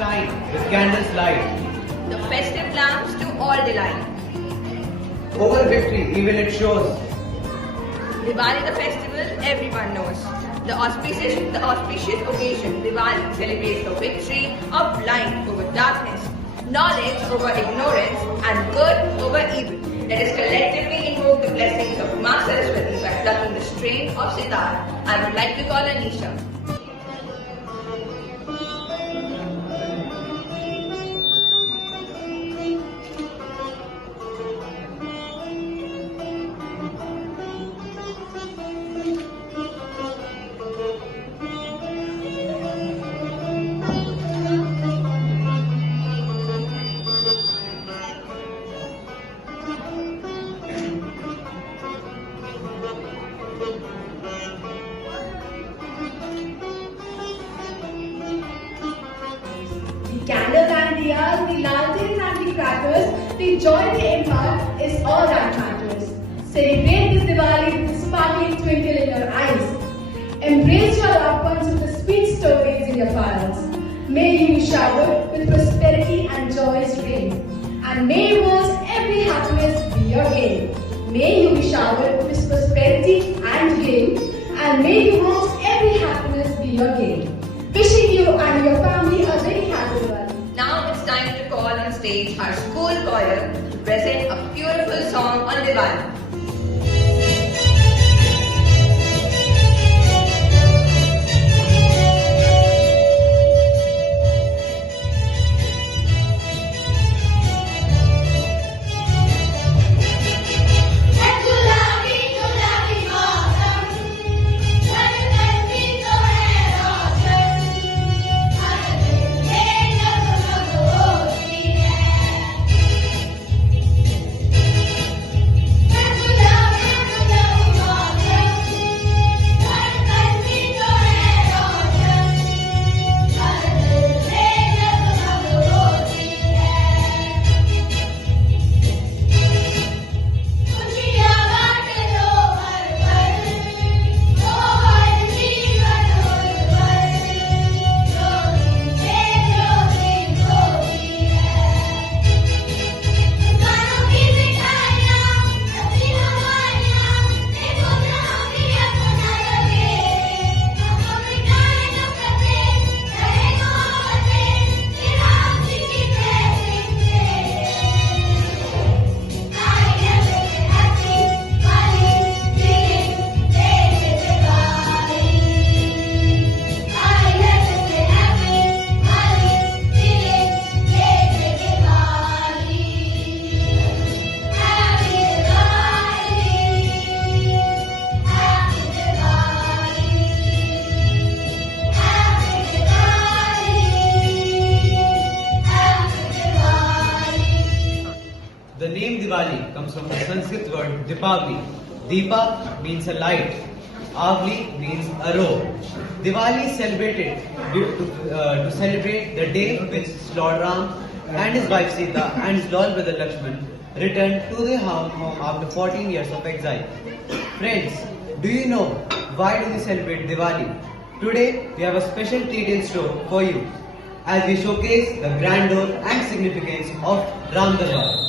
shine with candles light. The festive lamps to all delight. Over victory even it shows. Diwali the festival everyone knows. The auspicious occasion, Diwali celebrates the victory of light over darkness, knowledge over ignorance, and good over evil. Let us collectively invoke the blessings of Ma Saraswati by plucking the string of sitar. I would like to call Anisha. The candles and diyas, the lanterns and the crackers, the joy they impart is all that matters. Celebrate this Diwali with the sparkling twinkle in your eyes. Embrace your loved ones with the sweet stories in your files. May you be showered with prosperity and joyous rain. And may yours every happiness be your gain. May you be showered with prosperity and gain. And may yours every happiness be your gain. Wishing you and your family a very happy Diwali. Now it's time to call on stage our school choir to present a beautiful song on Diwali. The name Diwali comes from the Sanskrit word Dipavli. Deepa means a light. Avli means a robe. Diwali is celebrated to celebrate the day which Lord Ram and his wife Sita and his Lord brother Lakshman returned to their home after 14 years of exile. Friends, do you know why do we celebrate Diwali? Today we have a special treat in store for you as we showcase the grandeur and significance of Ram Darbar.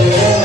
Thank you.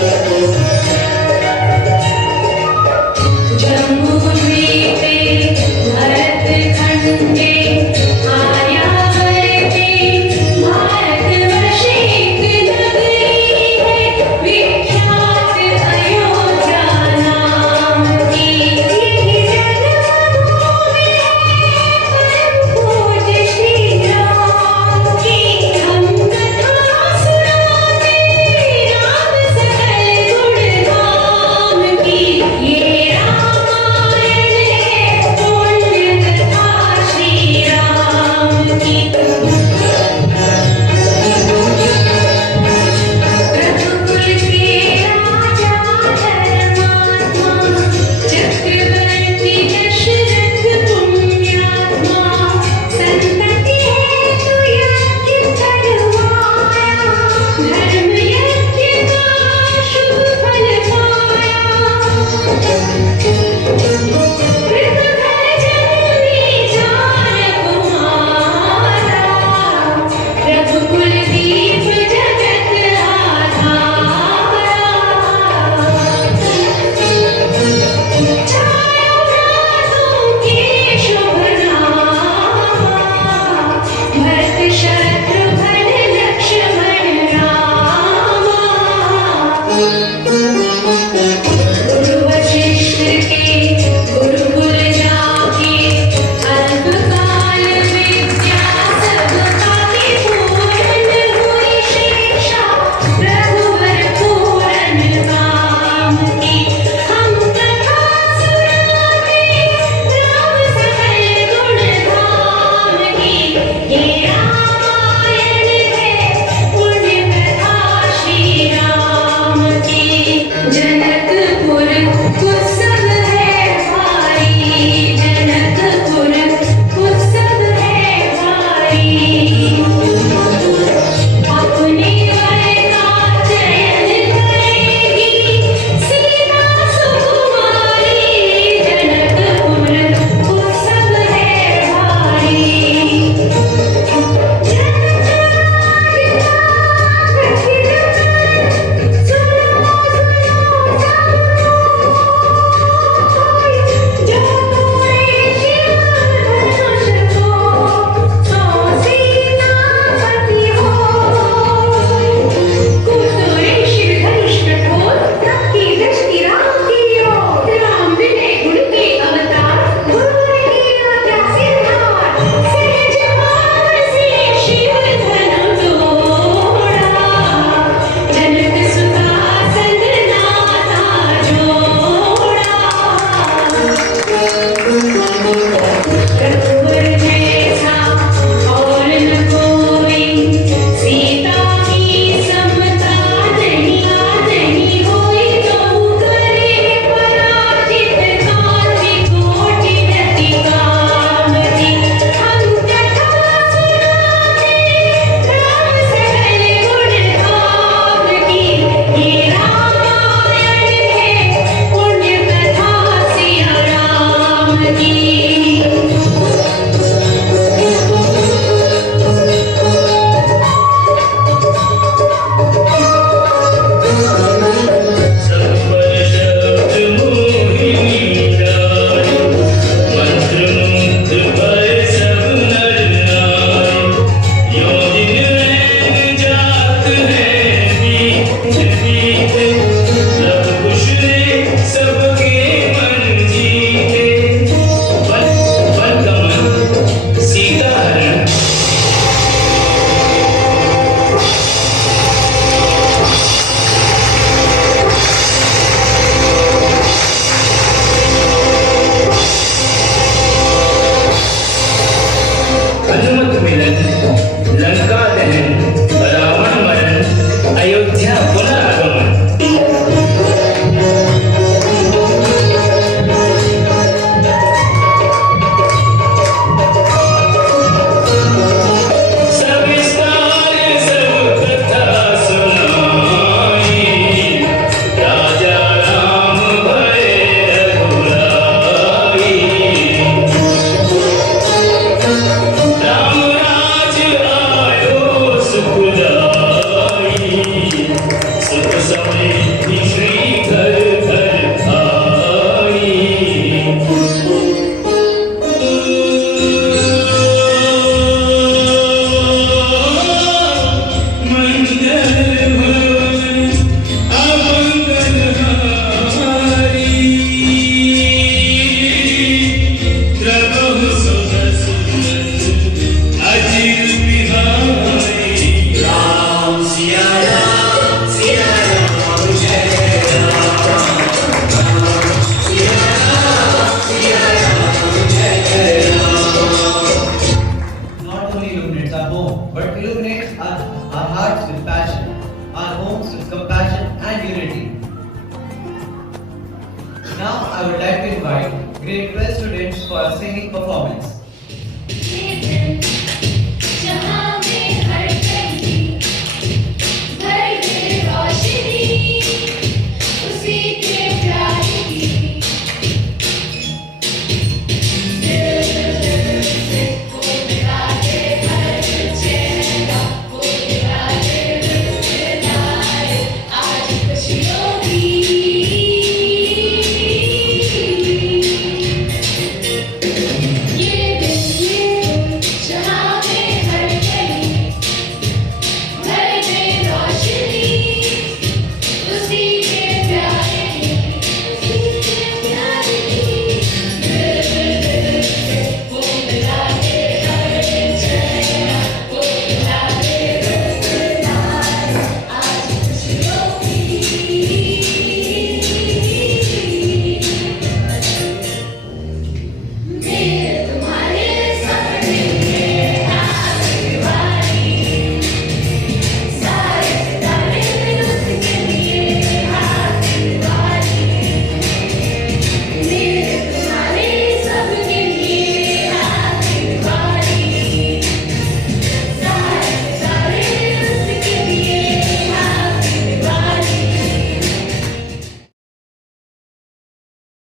Now I would like to invite grade 12 students for a singing performance.